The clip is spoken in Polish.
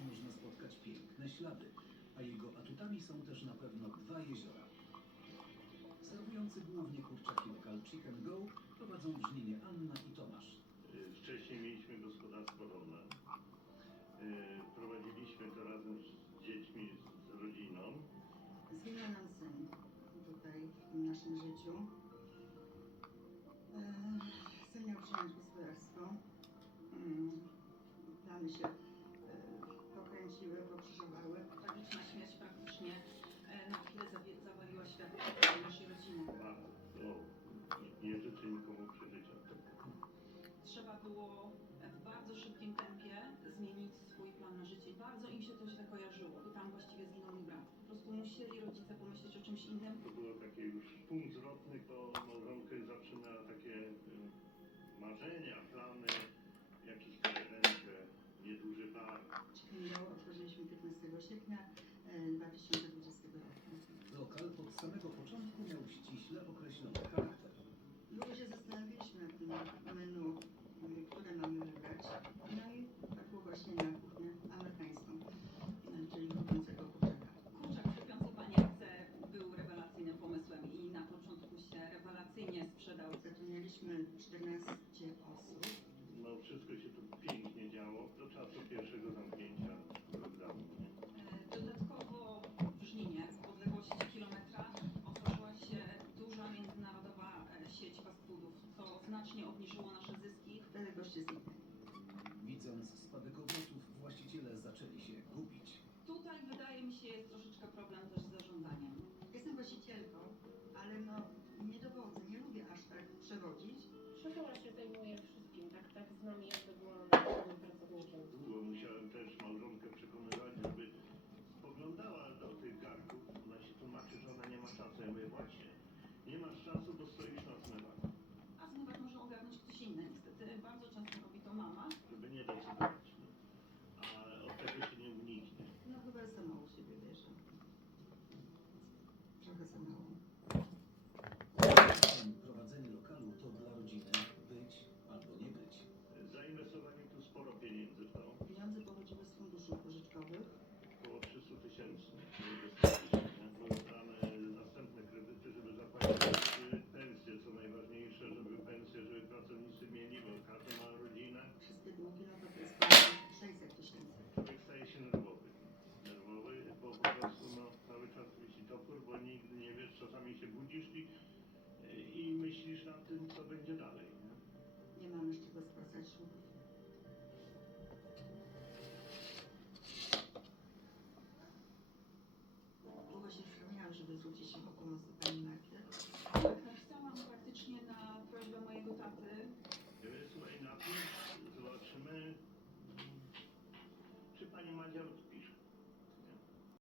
wciąż można spotkać piękne ślady, a jego atutami są też na pewno 2 jeziora. Serwujący głównie kurczaki lokal Chicken Go prowadzą żnienie Anna i Tomasz. Wcześniej mieliśmy gospodarstwo rolne. Prowadziliśmy to razem z dziećmi, z rodziną. Zginął nam syn tutaj w tym naszym życiu. Syn miał przejąć gospodarstwo. Plany się pokręciły, pokrzyżowały. Tragiczna śmierć praktycznie na chwilę zawaliła świat naszej rodziny. Nie życzę nikomu przeżycia. Trzeba było w bardzo szybkim tempie zmienić swój plan na życie. Bardzo im się to źle kojarzyło i tam właściwie zginął mój brat. Po prostu musieli rodzice pomyśleć o czymś innym. To było takie już punkt zwrotny, to małżonka zaczyna takie marzenia, plany, jakieś kalendarze, nieduży bar. Chicken Go otworzyliśmy 15 sierpnia 2020 roku. Lokal od samego początku miał ściśle określony charakter. Długo się zastanawialiśmy nad tym menu, które mamy wybrać. No i tak było właśnie na kuchnię amerykańską, czyli kupującego kurczaka. Kurczak w chrupiącej panience był rewelacyjnym pomysłem i na początku się rewelacyjnie sprzedał. Zatrudnialiśmy 14 osób. No wszystko się tu pięknie działo do czasu pierwszego zamknięcia programu. Dodatkowo w Żninie, w odległości kilometra, otworzyła się duża międzynarodowa sieć fast foodów, co znacznie obniżyło nasze zyski. Wtedy goście zniknęli.